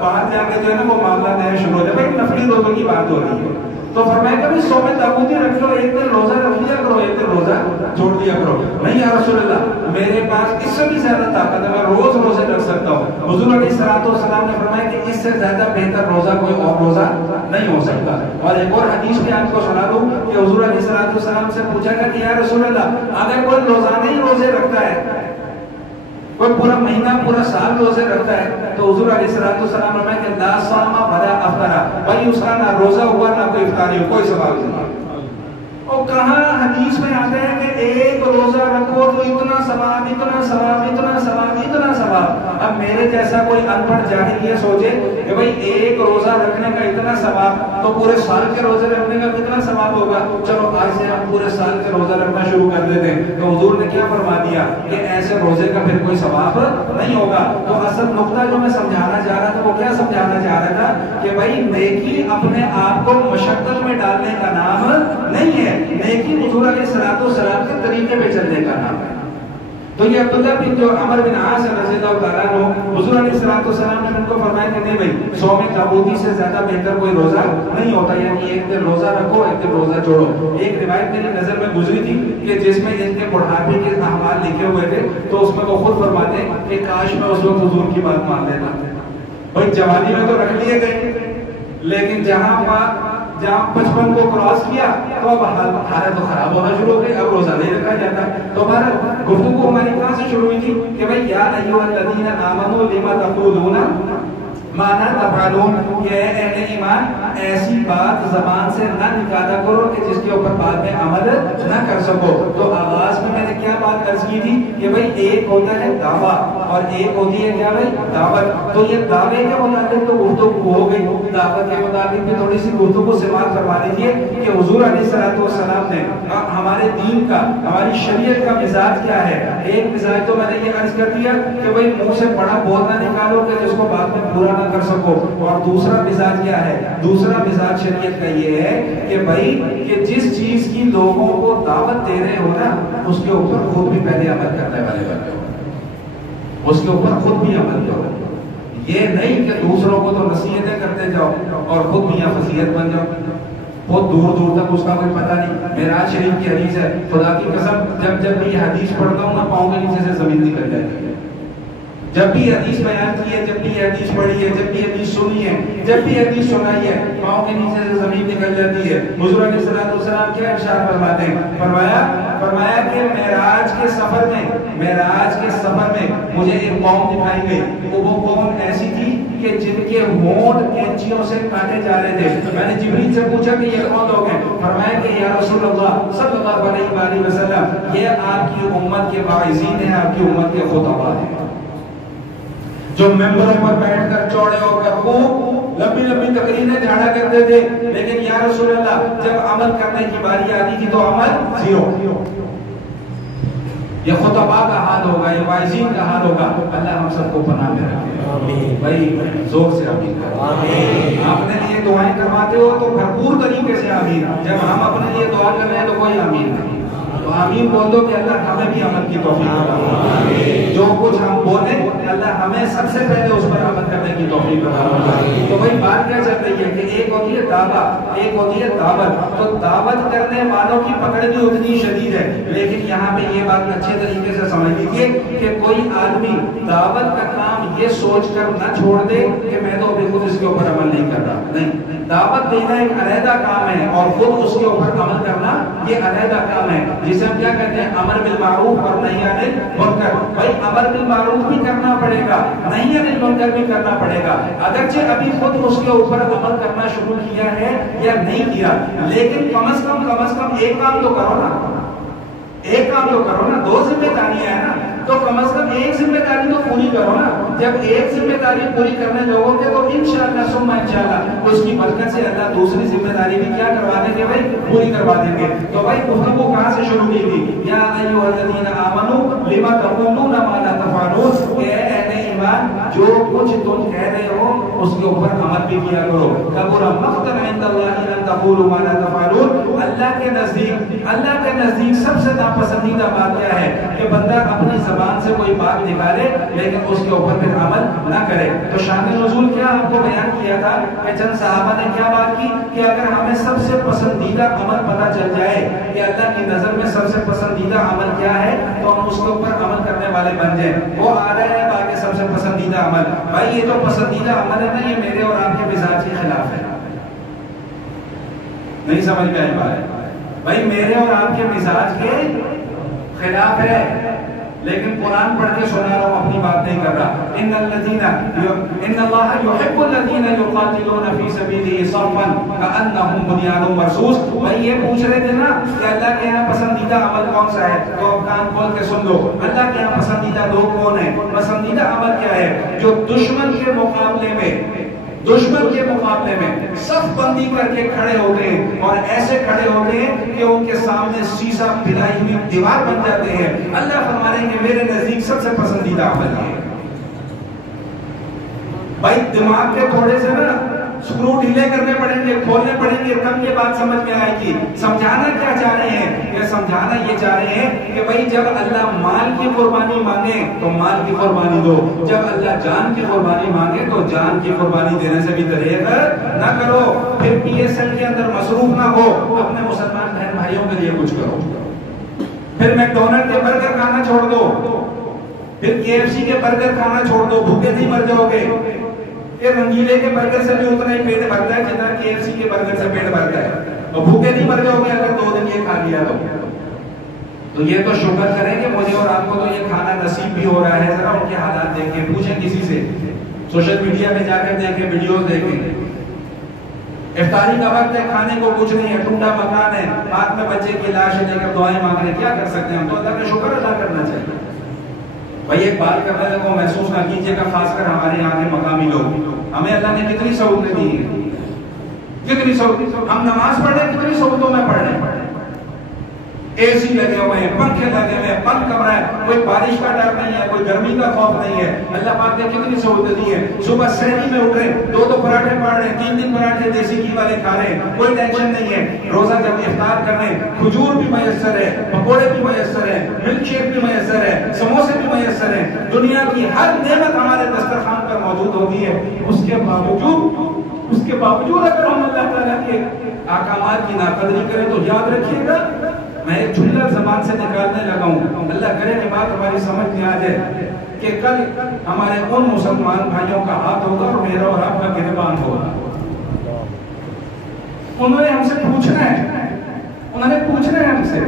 باہر جا کے جو ہے نا وہ معاملہ نیا شروع ہو جائے۔ بھائی نفلی روزوں کی بات ہو رہی ہے، تو فرمایا کہ بھی صوم تبوکی رکھ لو، ایک دن روزہ رکھ لیا کرو، ایک دن روزہ چھوڑ دیا کرو۔ نہیں یا رسول اللہ، میرے پاس اس سے بھی زیادہ طاقت ہے، میں روز روزے رکھ سکتا ہوں۔ حضور علیہ السلام نے فرمایا کہ اس سے زیادہ بہتر روزہ کوئی اور روزہ نہیں ہو سکتا۔ اور ایک اور حدیث بھی آپ کو سنا دوں کہ حضور علیہ السلام سے پوچھا گیا کہ یا رسول اللہ، اگر کوئی روزانہ ہی روزے رکھتا ہے، کوئی پورا مہینہ پورا سال روزے رکھتا ہے، تو حضور علیہ السلام نے فرمایا کہ لا صام ولا افطر، بھائی اس کا نہ روزہ ہوا نہ کوئی افطاری ہو، کوئی ثواب نہیں۔ اور کہاں حدیث میں آتا ہے کہ ایک روزہ رکھو تو اتنا ثواب، اتنا ثواب، اتنا ثواب، اتنا ثواب۔ اب میرے جیسا کوئی ان پڑھ جاہل یہ سوچے کہ بھائی ایک روزہ رکھنے کا اتنا ثواب، تو پورے سال کے روزے رکھنے کا کتنا ثواب ہوگا؟ چلو آج سے ہم پورے سال کے روزہ رکھنا شروع کر دیتے ہیں۔ تو حضور نے کیا فرما دیا کہ ایسے روزے کا پھر کوئی ثواب نہیں ہوگا۔ تو اصل نقطہ جو میں سمجھانا چاہ رہا تھا وہ کیا سمجھانا چاہ رہا تھا کہ بھائی نیکی اپنے آپ کو مشقت میں ڈالنے کا نام نہیں ہے، نیکی حضور علیہ السلام کے طریقے پہ چلنے کا نام ہے۔ تو یہ عبداللہ بن جو عمر بن عاص رضی اللہ تعالیٰ عنہ، حضور علیہ السلام نے ان کو فرمایا کہ نہیں بھائی صوم تبوکی سے زیادہ بہتر کوئی روزہ نہیں ہوتا، یعنی ایک دن روزہ رکھو، ایک دن روزہ چھوڑو۔ ایک روایت میری نظر میں گزری تھی کہ جس میں ان کے بڑھاپے کے احوال لکھے ہوئے تھے، تو اس میں وہ خود فرماتے ہیں کہ کاش میں اس وقت حضور کی بات مان لیتا۔ بھائی جوانی میں تو رکھ لیے گئے، لیکن جہاں 55 کو کراس کیا تو اب حالت تو خراب ہونا شروع ہو گئی، اب روزہ نہیں رکھا جاتا۔ تو ہمارا گفتگو ہماری کہاں سے شروع ہوئی تھی کہ بھائی یا ایھا الذین آمنوا لما تقولون ما لا تفعلون، کہ اے اہل ایمان ایسی بات زبان سے نہ نکالا کرو کہ جس کے اوپر بعد میں عمل نہ کر سکو۔ تو آغاز میں نے کیا بات عرض کی تھی کہ بھائی ایک ہوتا ہے دعویٰ اور ایک ہوتی ہے کیا بھائی دعوت۔ تو یہ دعوے کے متعلق تو گفتگو ہو گئی، دعوت کے متعلق بھی تھوڑی سی گفتگو سے بات کروا دیجیے کہ حضور علیہ السلام نے ہمارے دین کا، ہماری شریعت کا مزاج کیا ہے۔ ایک مزاج تو میں نے یہ عرض کر دیا کہ بھائی منہ سے بڑا بول نہ نکالو کہ جس کو بعد میں پورا نہ کر سکو، اور دوسرا مزاج کیا ہے، دوسرا مزاج شریعت کا یہ ہے کہ بھائی کہ جس چیز کی لوگوں کو دعوت دے رہے ہو نا اس کے اوپر خود بھی پہلے عمل کرنے والے بن جاؤ، اس کے اوپر خود بھی عمل کرو۔ یہ نہیں کہ دوسروں کو تو نصیحتیں کرتے جاؤ اور خود میاں فضیلت بن جاؤ، بہت دور دور تک اس کا کوئی پتہ نہیں۔ معراج شریف کی حدیث ہے، خدا کی قسم جب بھی یہ حدیث پڑھتا ہوں نا پاؤں کے نیچے سے زمین نکل جاتی ہے۔ جب بھی حدیث بیان کی ہے، جب بھی حدیث پڑھی ہے، جب بھی حدیث سنی ہے، جب بھی حدیث سنائی ہے، پاؤں کے نیچے سے زمین نکل جاتی ہے۔ حضور علیہ السلام کیا ارشاد فرماتے ہیں؟ فرمایا کہ معراج کے سفر میں مجھے ایک قوم دکھائی گئی، وہ قوم ایسی تھی کہ جن کے ہونٹ کینچیوں سے کاٹے جا رہے تھے۔ میں نے جبریل سے پوچھا کہ یہ کون لوگ ہیں؟ فرمایا کہ یا رسول اللہ صلی اللہ علیہ وسلم یہ آپ کی امت کے واعظین ہیں، آپ کی امت کے خطباء ہیں، جو ممبروں پر بیٹھ کر چوڑے ہو کر خوب لمبی لمبی تقریریں جھاڑا کرتے تھے، لیکن یا رسول اللہ جب عمل کرنے کی باری آتی تھی تو عمل زیرو۔ یہ خطباء کا حال ہوگا، یہ واعظین کا حال ہوگا۔ اللہ ہم سب کو پناہ میں رکھے، بھائی زور سے آمین کریں۔ اپنے لیے دعائیں کرواتے ہو تو بھرپور طریقے سے آمین، جب ہم اپنے لیے دعا کر رہے ہیں تو کوئی آمین نہیں، تو آمین بول دو کہ اللہ ہمیں بھی عمل کی توفیق عطا، جو کچھ ہم بولیں اللہ ہمیں سب سے پہلے اس پر عمل کرنے کی توفیق عطا۔ تو بھائی بات کیا چل رہی ہے کہ ایک ہوتی ہے دعوت، ایک ہوتی ہے دعوت۔ تو دعوت کرنے والوں کی پکڑ بھی اتنی شدید ہے، لیکن یہاں پہ یہ بات بات اچھے طریقے سے سمجھ لیجیے کہ کوئی آدمی دعوت کا کام یہ سوچ کر نہ چھوڑ دے کہ میں تو بالکل اس کے اوپر عمل نہیں کر رہا. نہیں, دعوت دینا ایک علیحدہ کام ہے اور خود اس کے اوپر عمل کرنا یہ علیحدہ کام ہے, جسے ہم کیا کہتے ہیں امر بالمعروف اور نہی عن المنکر. بھائی امر بالمعروف بھی کرنا پڑے گا, نہی عن المنکر بھی کرنا پڑے گا, اگرچہ ابھی خود اس کے اوپر عمل کرنا شروع کیا ہے یا نہیں کیا, لیکن کم از کم ایک کام تو کرو نا, ایک کام تو کرو نا. دو ذمہ داریاں ہیں نا, تو کم از کم ایک ذمہ داری تو پوری کرو نا. جب ایک ذمہ داری پوری کرنے لوگوں کے تو انشاءاللہ ثم انشاءاللہ اس کی برکت سے اللہ دوسری ذمہ داری بھی کیا کروا دیں گے بھائی, پوری کروا دیں گے. تو بھائی گفتگو کہاں سے شروع کی تھی؟ یا ایھا الذین آمنوا لما تقولون ما لا تفعلون, کہ اے اہل ایمان جو کچھ تم کہہ رہے ہو اس کے اوپر عمل بھی کیا کرو. کبر مقتا عند اللہ ان تقولوا ما لا تفعلون. اللہ کے نزدیک سب سے ناپسندیدہ بات کیا ہے کہ بندہ اپنی زبان سے کوئی بات نکالے لیکن اس کے اوپر پھر عمل نہ کرے. تو شان نزول کیا آپ کو بیان کیا تھا کہ چند صحابہ نے کیا بات کی کہ اگر ہمیں سب سے پسندیدہ عمل پتہ چل جائے کہ اللہ کی نظر میں سب سے پسندیدہ عمل کیا ہے تو ہم اس کے اوپر عمل کرنے والے بن جائیں. وہ آ رہے ہیں آگے سب سے پسندیدہ عمل. بھائی یہ جو پسندیدہ عمل ہے نا, یہ میرے اور آپ کے مزاج کے خلاف ہے. نہیں سمجھ میں آئی بات؟ بھائی میرے اور آپ کے مزاج کے خلاف ہے, لیکن قرآن پڑھ کے سنا رہا ہوں, اپنی بات نہیں کر رہا. ان اللہ یحب الذین یقاتلون فی سبیلہ صفا کأنہم بنیان مرصوص. بھائی یہ پوچھ رہے تھے نا کہ اللہ کے یہاں پسندیدہ عمل کون سا ہے, تو کان کھول کے سن لو. اللہ کے یہاں پسندیدہ لوگ کون ہیں؟ پسندیدہ عمل کیا ہے؟ جو دشمن کے مقابلے میں صف بندی کر کے کھڑے ہوتے ہیں اور ایسے کھڑے ہوتے ہیں کہ ان کے سامنے سیسا پھیلائی ہوئی دیوار بن جاتے ہیں. اللہ فرما رہے ہیں کہ میرے نزدیک سب سے پسندیدہ عمل ہے. بھائی دماغ کے تھوڑے سے نا سکرو ڈھیلے کرنے پڑیں گے, کھولنے پڑیں گے, تب یہ بات سمجھ میں آئے گی. سمجھانا کیا چاہ رہے ہیں؟ یہ سمجھانا یہ چاہ رہے ہیں کہ بھائی جب اللہ مال کی قربانی مانگے تو مال کی قربانی دو, جب اللہ جان کی قربانی مانگے تو جان کی قربانی دینے سے بھی دریغ نہ کرو. پھر پی ایس ایل کے اندر مصروف نہ ہو, اپنے مسلمان بہن بھائیوں کے لیے کچھ کرو. پھر میک ڈونلڈ کے برگر کھانا چھوڑ دو, پھر کے ایف سی کے برگر کھانا چھوڑ دو, بھوکے نہیں مر جاؤ گے. یہ رنگیلے کے برگر سے بھی اتنا ہی پیٹ بھرتا ہے جتنا کے ایف سی کے برگر سے پیٹ بھرتا ہے, اور بھوکے نہیں مر جاؤ گے اگر 2 دن یہ کھا لیا تو یہ تو شکر کریں کہ مجھے اور آپ کو تو یہ کھانا نصیب بھی ہو رہا ہے. ذرا ان کے حالات دیکھیں, پوچھیں کسی سے, سوشل میڈیا پہ جا کر دیکھیں, ویڈیوز دیکھیں. افطاری کا وقت ہے, کھانے کو کچھ نہیں ہے, ٹوٹا مکان ہے, ہاتھ میں بچے کی لاش لے کر دعائیں مانگ رہے, کیا کر سکتے ہیں ہم؟ تو اللہ کا شکر ادا کرنا چاہیے. بھائی ایک بات کرنے لگو محسوس نہ کیجیے گا, خاص کر ہمارے یہاں کے مقامی لوگ, ہمیں اللہ نے کتنی سہولتیں دی ہیں, کتنی سہولت. ہم نماز پڑھ رہے ہیں, کتنی سہولتوں میں پڑھ رہے ہیں. اے سی لگے ہوئے ہیں, پنکھے لگے ہوئے ہیں, بند کمرہ ہے, کوئی بارش کا ڈر نہیں ہے, کوئی گرمی کا خوف نہیں ہے. اللہ پاک نے کتنی سہولتیں دی ہیں. صبح سحری میں اٹھ رہے ہیں, 2 پراٹھے پاڑ رہے ہیں, 3 پراٹھے دیسی گھی والے کھا رہے ہیں, کوئی ٹینشن نہیں ہے. روزہ جب افطار کر رہے ہیں, کھجور بھی میسر ہے, پکوڑے بھی میسر ہے, ملک شیک بھی میسر ہے, سموسے بھی میسر ہیں. دنیا کی ہر نعمت ہمارے دسترخوان پر موجود ہوتی ہے. اس کے باوجود اگر ہم اللہ تعالیٰ کے احکامات کی ناقدری کریں تو یاد رکھیے گا, میں ایک جملہ زبان سے نکالنے لگا ہوں, اللہ کرے کہ بات ہماری سمجھ میں آ جائے, کہ کل ہمارے ان مسلمان بھائیوں کا ہاتھ ہوگا اور میرا اور آپ کا گریبان ہوگا. انہوں نے ہم سے پوچھنا ہے ہم سے,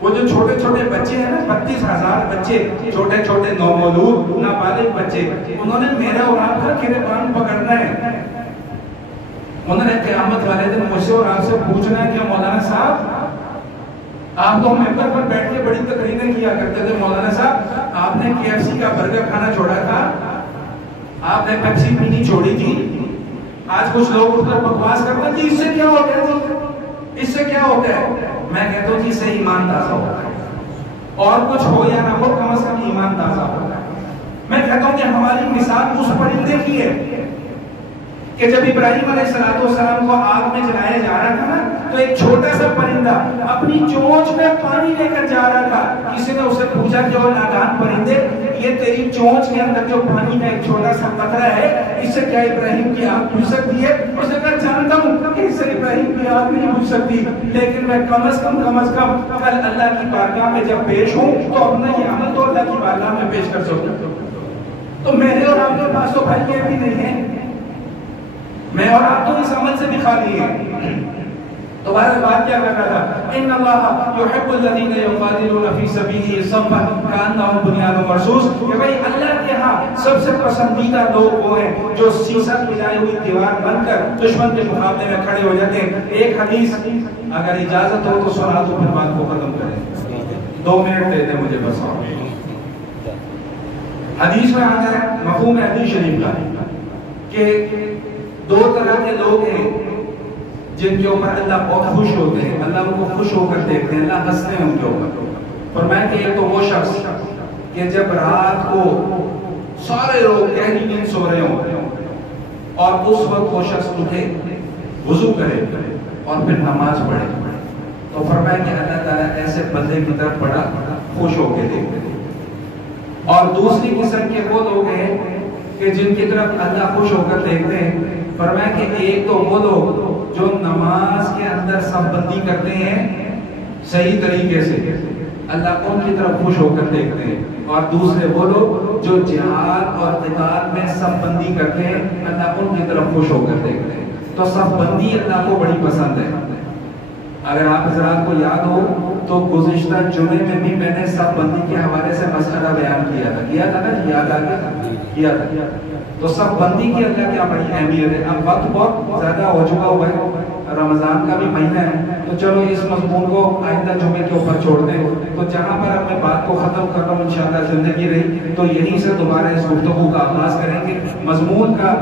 وہ جو چھوٹے چھوٹے بچے ہیں نا, 32,000 بچے, چھوٹے چھوٹے نومولود نابالغ بچے, انہوں نے میرا اور آپ کا گریبان پکڑنا ہے. انہوں نے قیامت والے دن مجھ سے اور آپ سے پوچھنا ہے کہ مولانا صاحب آپ تو ممبر پر بیٹھ کے بڑی تقریریں کیا کرتے تھے, مولانا صاحب آپ نے کے ایف سی کا برگر کھانا چھوڑا تھا, آپ نے پیپسی پینی چھوڑی تھی, آج کچھ لوگ اٹھ کر بکواس کرتے ہیں جی اس سے کیا ہوتا ہے, اس سے کیا ہوتا ہے. میں کہتا ہوں جی اس سے ایمان تازہ ہوتا ہے, اور کچھ ہو یا نہ ہو کم از کم ایمان تازہ ہوتا ہے. میں کہتا ہوں کہ ہماری مثال اس پرندے کی ہے کہ جب ابراہیم علیہ السلام کو آگ میں جلایا جا رہا تھا نا، تو ایک چھوٹا سا پرندہ اپنی چونچ میں پانی لے کر جا رہا تھا. کسی نے اسے پوچھا کہ وہ نادان پرندے، یہ تیری چونچ کے اندر جو پانی کا ایک چھوٹا سا قطرہ ہے، اس سے کیا ابراہیم کی آگ بجھ سکتی ہے؟ اس نے کہا جانتا ہوں کہ اس سے ابراہیم کی آگ نہیں بجھ سکتی، لیکن میں کم از کم کل اللہ کی بارگاہ میں جب پیش ہوں تو اپنا یہ عمل تو اللہ کی بارگاہ میں پیش کر سکوں. تو میرے اور آپ کے پاس تو بھائی یہ بھی نہیں ہے، میں اور آپ تو اس عمل سے بھی خالی ہیں. تو بہرحال بات کیا کر رہا تھا؟ ان اللہ یحب الذین یقاتلون فی سبیلہ صفا کانہم بنیان مرصوص، کہ بھائی اللہ کے ہاں سب سے پسندیدہ لوگ وہ ہیں جو سیسا ملائی ہوئی دیوار بن کر دشمن کے مقابلے میں کھڑے ہو جاتے ہیں. ایک حدیث اگر اجازت ہو تو سنا تو پھر بات کو ختم کریں. 2 منٹ دے دیں مجھے بس. حدیث میں آتا ہے، مفہوم حدیث شریف کا، کہ 2 طرح کے لوگ ہیں جن کے اوپر اللہ بہت خوش ہوتے ہیں، اللہ ان کو خوش ہو کر دیکھتے ہیں، اللہ ہنستے ہیں ان کے اوپر. فرمایا کہ ایک تو وہ شخص کہ جب رات کو سارے لوگ گہری نیند سو رہے ہوں اور اس وقت وہ شخص اٹھے، وضو کرے اور پھر نماز پڑھے، تو فرمایا کہ اللہ تعالیٰ ایسے بندے کی طرف بڑا خوش ہو کے دیکھتے ہیں. اور دوسری قسم کے وہ لوگ ہیں کہ جن کی طرف اللہ خوش ہو کر دیکھتے ہیں. فرمایا کہ ایک تو وہ لوگ جو نماز کے اندر صف بندی کرتے ہیں صحیح طریقے سے، اللہ ان کی طرف خوش ہو کر دیکھتے ہیں. اور دوسرے وہ لوگ جو جہاد اور قتال میں صف بندی کرتے ہیں، اللہ ان کی طرف خوش ہو کر دیکھتے ہیں. تو صف بندی اللہ کو بڑی پسند ہے. اگر آپ حضرات کو یاد ہو تو گزشتہ جمعے میں بھی میں نے صف بندی کے حوالے سے مسئلہ بیان کیا تھا نا، یاد آ گیا تھا. تو صف بندی کی اللہ کیا بڑی اہمیت ہے. اب وقت بہت زیادہ ہو چکا ہوا ہے، رمضان کا بھی مہینہ ہے، تو چلو اس مضمون کو آئندہ جمعے کے اوپر چھوڑ دیں. تو جہاں پر اب میں بات کو ختم کر رہا ہوں انشاءاللہ زندگی رہی تو یہیں سے دوبارہ اس گفتگو کا آغاز کریں گے. مضمون کا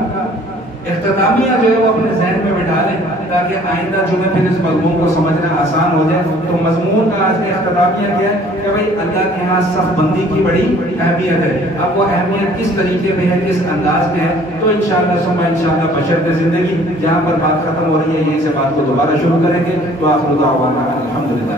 اختتامیہ جو ہے وہ اپنے ذہن میں بٹھا لیں تاکہ آئندہ جمعے پھر اس مضمون کو سمجھنا آسان ہو جائے. تو مضمون کا آج کا اختتامیہ کیا ہے کہ بھائی اللہ کے ہاں صف بندی کی بڑی اہمیت ہے. اب وہ اہمیت کس طریقے میں ہے، کس انداز میں ہے، تو انشاءاللہ بشرط زندگی جہاں پر بات ختم ہو رہی ہے یہیں سے بات کو دوبارہ شروع کریں گے. تو آخر دعوانا الحمدللہ.